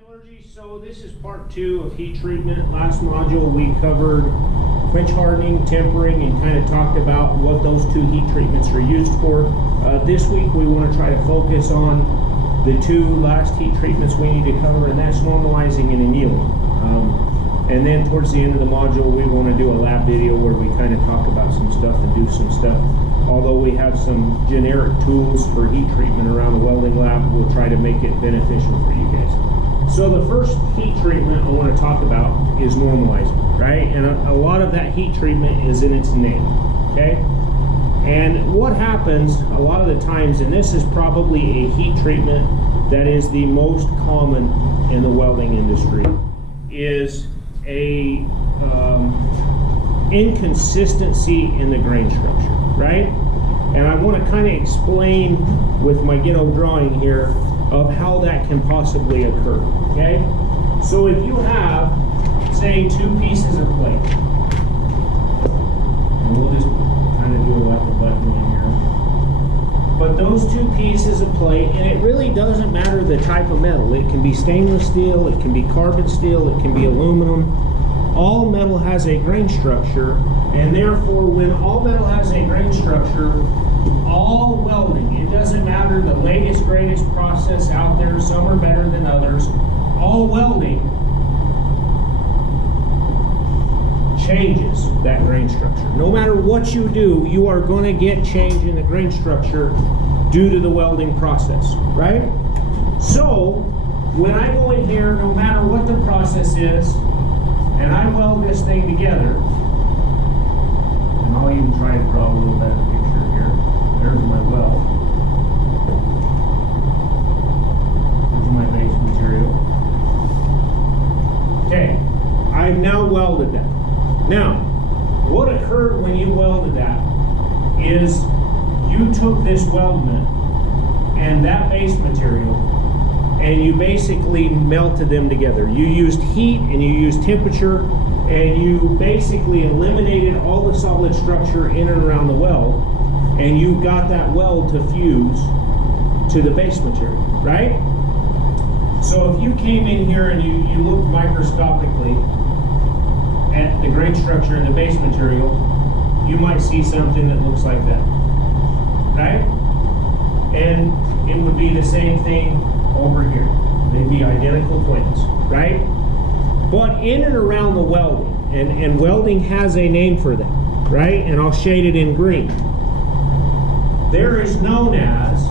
Metallurgy. So this is part 2 of heat treatment. Last module we covered quench hardening, tempering, and kind of talked about what those 2 heat treatments are used for. This week we want to try to focus on the 2 last heat treatments we need to cover, and that's normalizing and annealing. And then towards the end of the module we want to do a lab video where we kind of talk about some stuff and do some stuff. Although we have some generic tools for heat treatment around the welding lab, we'll try to make it beneficial for you guys. So the first heat treatment I want to talk about is normalizing, right? And a lot of that heat treatment is in its name, okay? And what happens a lot of the times, and this is probably a heat treatment that is the most common in the welding industry, is a inconsistency in the grain structure, right? And I want to kind of explain with my ghetto drawing here of how that can possibly occur, okay? So if you have, say, 2 pieces of plate, and we'll just kind of do it like a button in here, but those 2 pieces of plate, and it really doesn't matter the type of metal. It can be stainless steel, it can be carbon steel, it can be aluminum. All metal has a grain structure, and therefore when all metal has a grain structure, all welding, it doesn't matter the latest, greatest process out there, some are better than others, all welding changes that grain structure. No matter what you do, you are going to get change in the grain structure due to the welding process, right? So when I go in here, no matter what the process is, and I weld this thing together, and I'll even try to draw a little better picture here. There's my weld. There's my base material. Okay, I've now welded that. Now, what occurred when you welded that is you took this weldment and that base material and you basically melted them together. You used heat and you used temperature, and you basically eliminated all the solid structure in and around the weld, and you got that weld to fuse to the base material, right? So if you came in here and you looked microscopically at the grain structure and the base material, you might see something that looks like that, right? And it would be the same thing over here. They'd be identical twins, right? But in and around the welding, and welding has a name for that, right? And I'll shade it in green. There is known as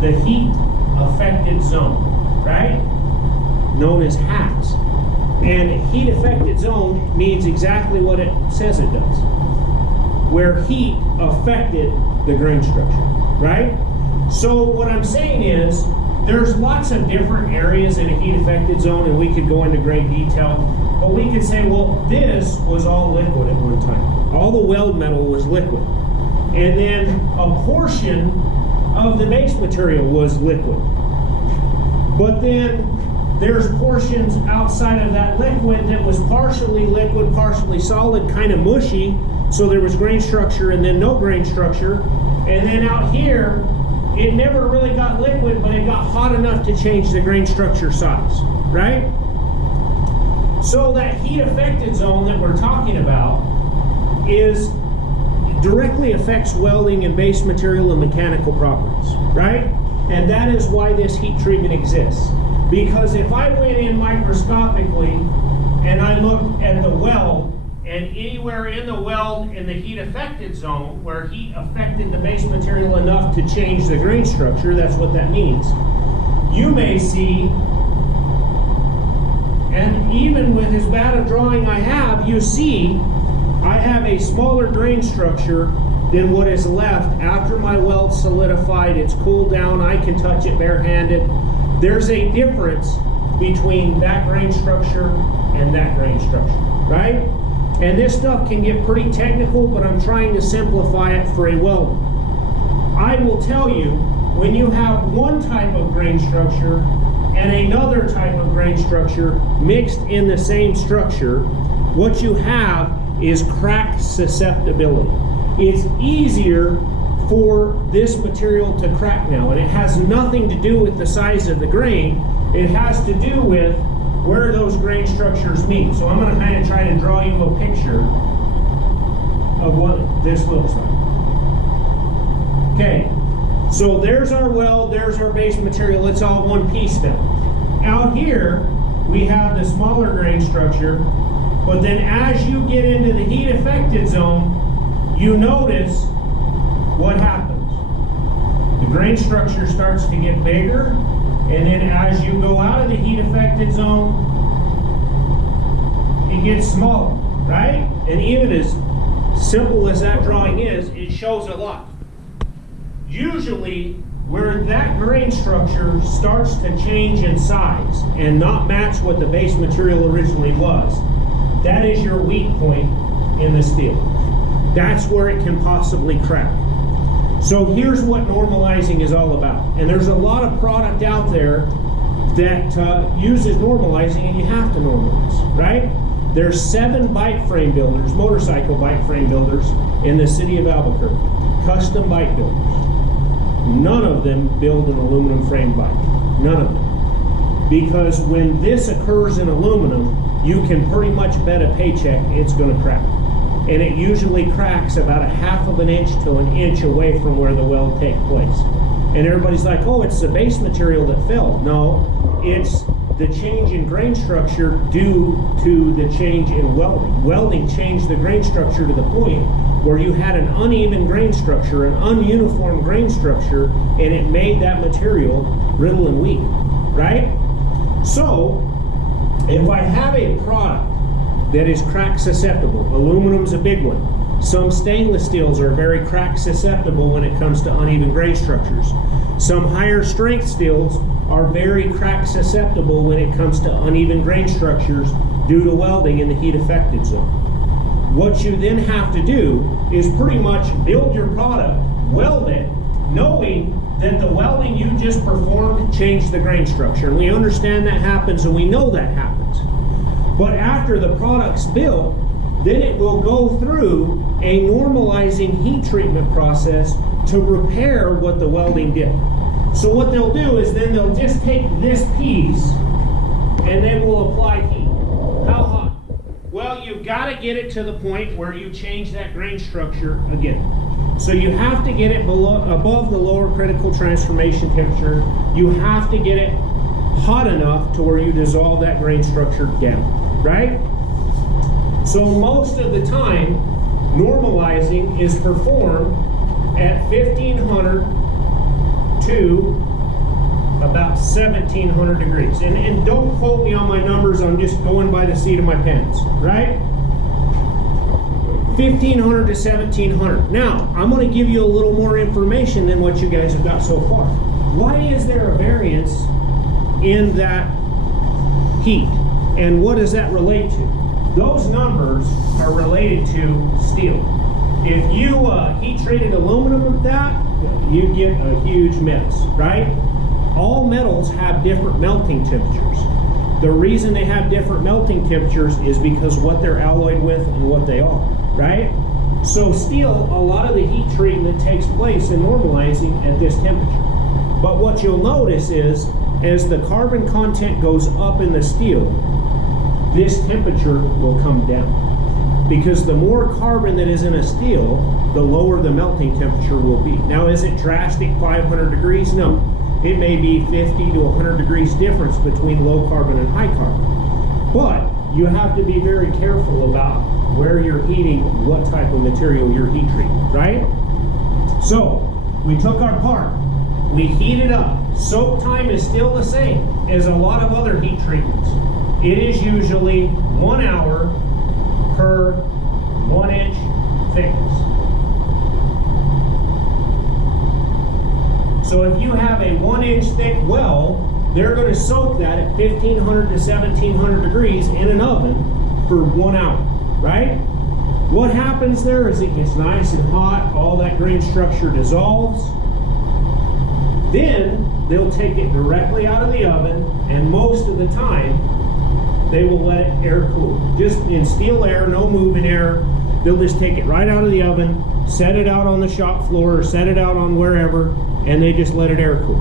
the heat affected zone, right? Known as HAZ. And heat affected zone means exactly what it says it does, where heat affected the grain structure, right? So what I'm saying is, there's lots of different areas in a heat affected zone, and we could go into great detail, but we could say, well, this was all liquid at one time. All the weld metal was liquid. And then a portion of the base material was liquid. But then there's portions outside of that liquid that was partially liquid, partially solid, kind of mushy, so there was grain structure and then no grain structure. And then out here, it never really got liquid, but it got hot enough to change the grain structure size, right? So that heat affected zone that we're talking about directly affects welding and base material and mechanical properties, right? And that is why this heat treatment exists. Because if I went in microscopically and I looked at the weld, and anywhere in the weld in the heat affected zone where heat affected the base material enough to change the grain structure, that's what that means. You may see, and even with as bad a drawing I have, you see I have a smaller grain structure than what is left after my weld solidified, it's cooled down, I can touch it barehanded. There's a difference between that grain structure and that grain structure, right? And this stuff can get pretty technical, but I'm trying to simplify it for a welder. I will tell you, when you have one type of grain structure and another type of grain structure mixed in the same structure, what you have is crack susceptibility. It's easier for this material to crack now. And it has nothing to do with the size of the grain. It has to do with where those grain structures meet. So I'm going to kind of try to draw you a picture of what this looks like. Okay, so there's our weld, there's our base material. It's all one piece now. Out here, we have the smaller grain structure, but then as you get into the heat affected zone, you notice what happens. The grain structure starts to get bigger, and then as you go out of the heat affected zone, it gets smaller, right? And even as simple as that drawing is, it shows a lot. Usually, where that grain structure starts to change in size and not match what the base material originally was, that is your weak point in the steel. That's where it can possibly crack. So here's what normalizing is all about. And there's a lot of product out there that uses normalizing, and you have to normalize, right? There's 7 bike frame builders, motorcycle bike frame builders in the city of Albuquerque, custom bike builders. None of them build an aluminum frame bike. None of them. Because when this occurs in aluminum, you can pretty much bet a paycheck it's going to crack. And it usually cracks about 1/2 of an inch to an inch away from where the weld takes place. And everybody's like, oh, it's the base material that fell. No, it's the change in grain structure due to the change in welding. Welding changed the grain structure to the point where you had an uneven grain structure, an ununiform grain structure, and it made that material brittle and weak, right? So, if I have a product that is crack susceptible, aluminum's a big one. Some stainless steels are very crack susceptible when it comes to uneven grain structures. Some higher strength steels are very crack susceptible when it comes to uneven grain structures due to welding in the heat affected zone. What you then have to do is pretty much build your product, weld it, knowing that the welding you just performed changed the grain structure. And we understand that happens, and we know that happens. But after the product's built, then it will go through a normalizing heat treatment process to repair what the welding did. So what they'll do is then they'll just take this piece and they will apply heat. How hot? Well, you've got to get it to the point where you change that grain structure again. So you have to get it above the lower critical transformation temperature. You have to get it hot enough to where you dissolve that grain structure down, right? So most of the time, normalizing is performed at 1500 to about 1700 degrees. And don't quote me on my numbers, I'm just going by the seat of my pants, right? 1500 to 1700. Now, I'm going to give you a little more information than what you guys have got so far. Why is there a variance in that heat? And what does that relate to? Those numbers are related to steel. If you heat treated aluminum with that, you get a huge mess, right? All metals have different melting temperatures. The reason they have different melting temperatures is because what they're alloyed with and what they are, right? So steel, a lot of the heat treatment takes place in normalizing at this temperature. But what you'll notice is, as the carbon content goes up in the steel, this temperature will come down. Because the more carbon that is in a steel, the lower the melting temperature will be. Now, is it drastic 500 degrees? No. It may be 50 to 100 degrees difference between low carbon and high carbon. But you have to be very careful about where you're heating, what type of material you're heat treating, right? So, we took our part, we heated up. Soak time is still the same as a lot of other heat treatments. It is usually 1 hour per 1 inch thickness. So if you have a 1 inch thick weld, they're going to soak that at 1500 to 1700 degrees in an oven for 1 hour, right? What happens there is it gets nice and hot, all that grain structure dissolves. Then they'll take it directly out of the oven, and most of the time they will let it air cool. Just in steel air, no moving air. They'll just take it right out of the oven, set it out on the shop floor, or set it out on wherever, and they just let it air cool.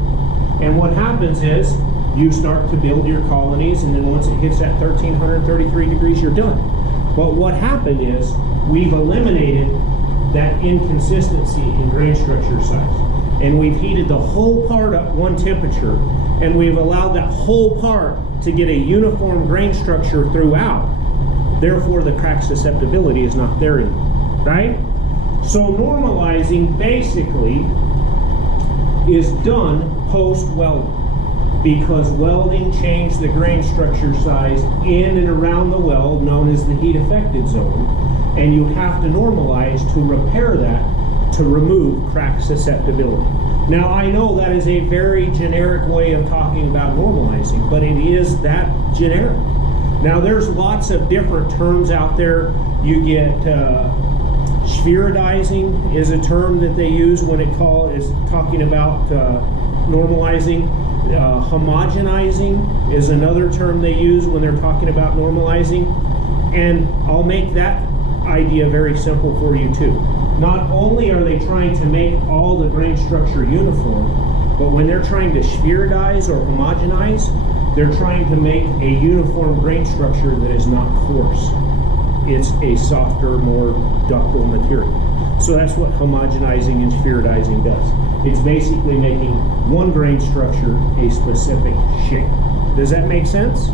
And what happens is you start to build your colonies, and then once it hits that 1333 degrees, you're done. But what happened is we've eliminated that inconsistency in grain structure size. And we've heated the whole part up one temperature, and we've allowed that whole part to get a uniform grain structure throughout. Therefore, the crack susceptibility is not there anymore, right? So normalizing basically is done post-welding, because welding changed the grain structure size in and around the weld, known as the heat affected zone, and you have to normalize to repair that to remove crack susceptibility. Now, I know that is a very generic way of talking about normalizing, but it is that generic. Now, there's lots of different terms out there. You get spheroidizing is a term that they use when it is talking about normalizing. Homogenizing is another term they use when they're talking about normalizing. And I'll make that idea very simple for you too. Not only are they trying to make all the grain structure uniform, but when they're trying to spheroidize or homogenize, they're trying to make a uniform grain structure that is not coarse. It's a softer, more ductile material. So that's what homogenizing and spheroidizing does. It's basically making one grain structure a specific shape. Does that make sense?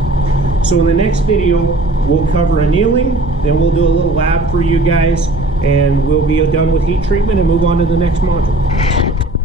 So in the next video, we'll cover annealing, then we'll do a little lab for you guys, and we'll be done with heat treatment and move on to the next module.